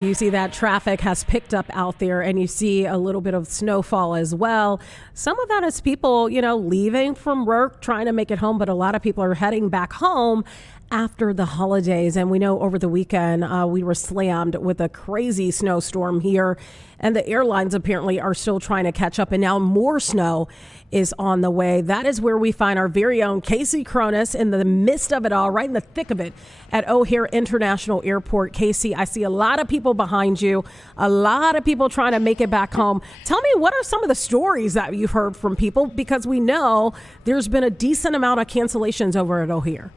You see that traffic has picked up out there, and you see a little bit of snowfall as well. Some of that is people, leaving from work, trying to make it home, but a lot of people are heading back home after the holidays. And we know over the weekend, we were slammed with a crazy snowstorm here, and the airlines apparently are still trying to catch up, and now more snow is on the way. That is where we find our very own Kasey Chronis in the midst of it all, right in the thick of it at O'Hare International Airport. Kasey, I see a lot of people behind you, a lot of people trying to make it back home. Tell me, what are some of the stories that you've heard from people? Because we know there's been a decent amount of cancellations over at O'Hare.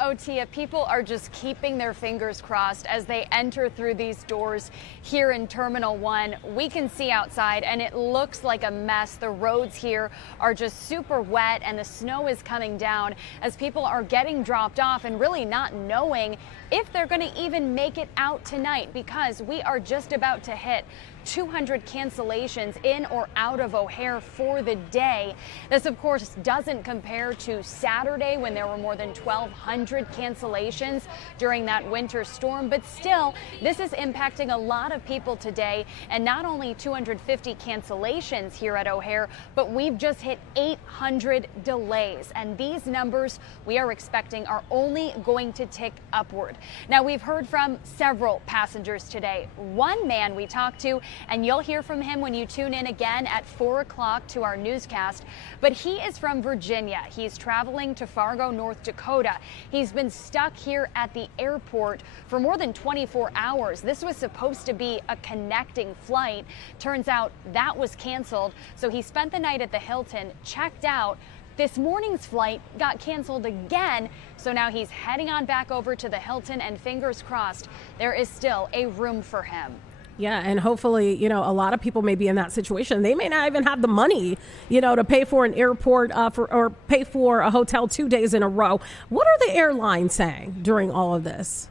Oh, Tia, people are just keeping their fingers crossed as they enter through these doors here in Terminal 1. We can see outside, and it looks like a mess. The roads here are just super wet, and the snow is coming down as people are getting dropped off and really not knowing if they're going to even make it out tonight, because we are just about to hit 200 cancellations in or out of O'Hare for the day. This, of course, doesn't compare to Saturday when there were more than 1,200 cancellations during that winter storm. But still, this is impacting a lot of people today. And not only 250 cancellations here at O'Hare, but we've just hit 800 delays. And these numbers we are expecting are only going to tick upward. Now, we've heard from several passengers today. One man we talked to, and you'll hear from him when you tune in again at 4 o'clock to our newscast. But he is from Virginia. He's traveling to Fargo, North Dakota. He's been stuck here at the airport for more than 24 hours. This was supposed to be a connecting flight. Turns out that was canceled. So he spent the night at the Hilton, checked out. This morning's flight got canceled again, so now he's heading on back over to the Hilton, and fingers crossed, there is still a room for him. Yeah, and hopefully, a lot of people may be in that situation. They may not even have the money, to pay for an airport or pay for a hotel 2 days in a row. What are the airlines saying during all of this?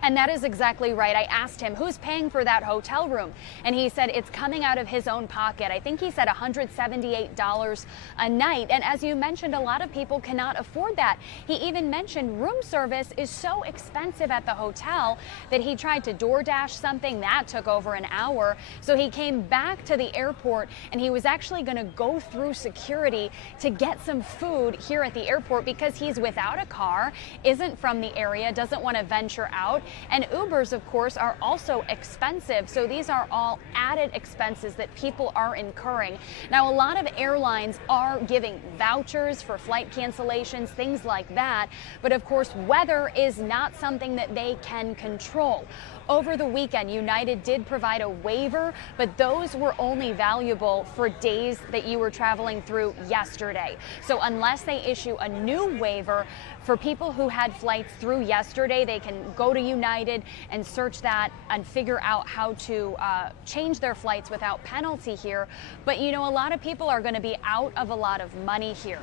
And that is exactly right. I asked him, who's paying for that hotel room? And he said it's coming out of his own pocket. I think he said $178 a night. And as you mentioned, a lot of people cannot afford that. He even mentioned room service is so expensive at the hotel that he tried to DoorDash something. That took over an hour. So he came back to the airport, and he was actually going to go through security to get some food here at the airport because he's without a car, isn't from the area, doesn't want to venture out. And Ubers, of course, are also expensive. So these are all added expenses that people are incurring. Now, a lot of airlines are giving vouchers for flight cancellations, things like that. But of course, weather is not something that they can control. Over the weekend, United did provide a waiver, but those were only valuable for days that you were traveling through yesterday. So unless they issue a new waiver for people who had flights through yesterday, they can go to United and search that and figure out how to change their flights without penalty here. But, a lot of people are going to be out of a lot of money here.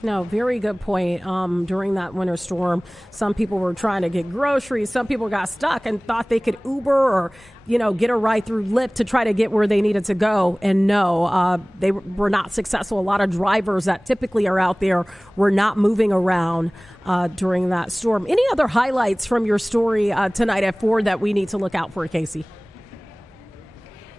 No, very good point. During that winter storm, some people were trying to get groceries. Some people got stuck and thought they could Uber or, get a ride through Lyft to try to get where they needed to go. And no, they were not successful. A lot of drivers that typically are out there were not moving around during that storm. Any other highlights from your story tonight at 4 that we need to look out for, Kasey?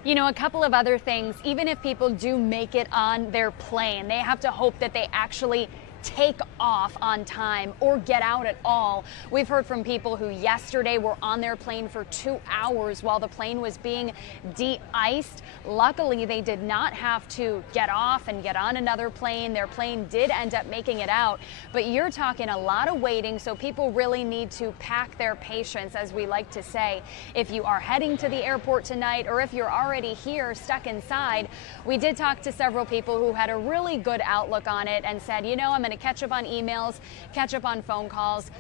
A couple of other things. Even if people do make it on their plane, they have to hope that they actually take off on time or get out at all. We've heard from people who yesterday were on their plane for 2 hours while the plane was being de-iced. Luckily, they did not have to get off and get on another plane. Their plane did end up making it out, but you're talking a lot of waiting, so people really need to pack their patience, as we like to say. If you are heading to the airport tonight, or if you're already here stuck inside, we did talk to several people who had a really good outlook on it and said, I'm going to catch up on emails, catch up on phone calls.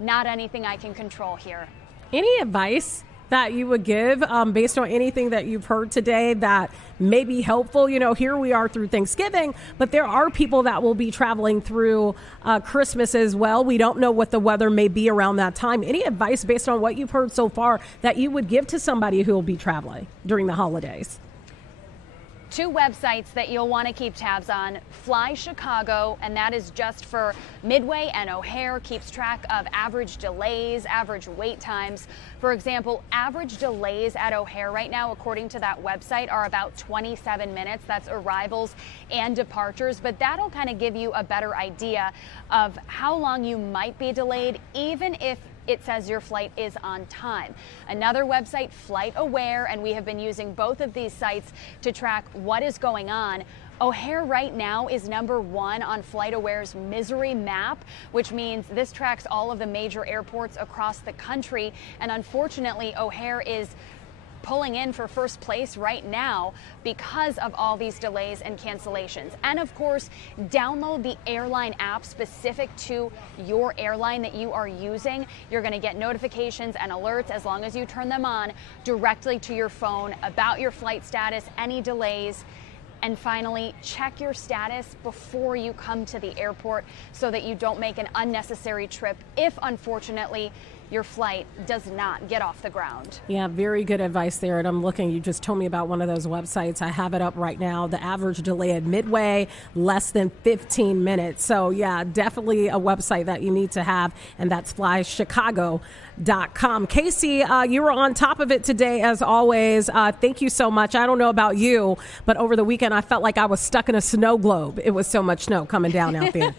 Not anything I can control here. Any advice that you would give based on anything that you've heard today that may be helpful? Here we are through Thanksgiving, but there are people that will be traveling through Christmas as well. We don't know what the weather may be around that time. Any advice based on what you've heard so far that you would give to somebody who will be traveling during the holidays? Two websites that you'll want to keep tabs on: Fly Chicago, and that is just for Midway and O'Hare, keeps track of average delays, average wait times. For example, average delays at O'Hare right now, according to that website, are about 27 minutes. That's arrivals and departures, but that'll kind of give you a better idea of how long you might be delayed, even if it says your flight is on time. Another website, Flight Aware, and we have been using both of these sites to track what is going on. O'Hare right now is #1 on Flight Aware's misery map, which means this tracks all of the major airports across the country. And unfortunately, O'Hare is pulling in for first place right now because of all these delays and cancellations. And of course, download the Airline app specific to your airline that you are using. You're going to get notifications and alerts, as long as you turn them on, directly to your phone about your flight status, any delays. And finally, check your status before you come to the airport so that you don't make an unnecessary trip if, unfortunately, your flight does not get off the ground. Yeah, very good advice there. And I'm looking, you just told me about one of those websites. I have it up right now. The average delay at Midway, less than 15 minutes. So yeah, definitely a website that you need to have, and that's flychicago.com. Kasey, you were on top of it today, as always. Thank you so much. I don't know about you, but over the weekend, I felt like I was stuck in a snow globe. It was so much snow coming down out there.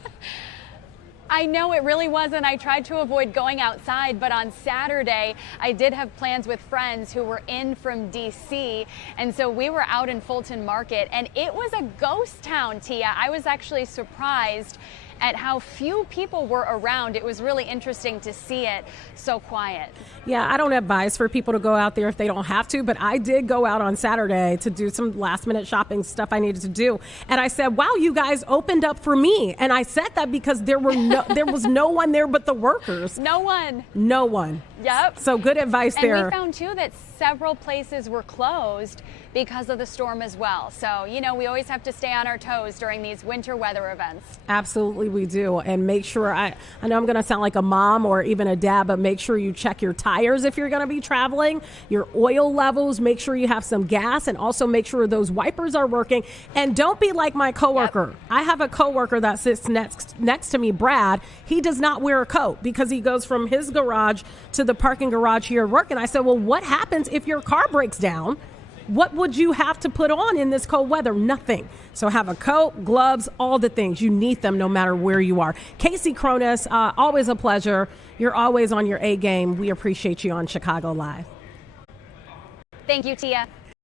I know it really was, and I tried to avoid going outside, but on Saturday, I did have plans with friends who were in from D.C., and so we were out in Fulton Market, and it was a ghost town, Tia. I was actually surprised at how few people were around. It was really interesting to see it so quiet. Yeah, I don't advise for people to go out there if they don't have to, but I did go out on Saturday to do some last minute shopping stuff I needed to do. And I said, wow, you guys opened up for me. And I said that because there was no one there but the workers. No one. No one. Yep. So good advice there. And we found too that several places were closed because of the storm as well. So, you know, we always have to stay on our toes during these winter weather events. Absolutely, we do. And make sure, I know I'm going to sound like a mom or even a dad, but make sure you check your tires if you're going to be traveling, your oil levels, make sure you have some gas, and also make sure those wipers are working. And don't be like my coworker. Yep. I have a coworker that sits next to me, Brad. He does not wear a coat because he goes from his garage to the parking garage here at work. And I said, well, what happens if your car breaks down? What would you have to put on in this cold weather? Nothing. So have a coat, gloves, all the things. You need them no matter where you are. Kasey Chronis, always a pleasure. You're always on your A game. We appreciate you on Chicago Live. Thank you, Tia.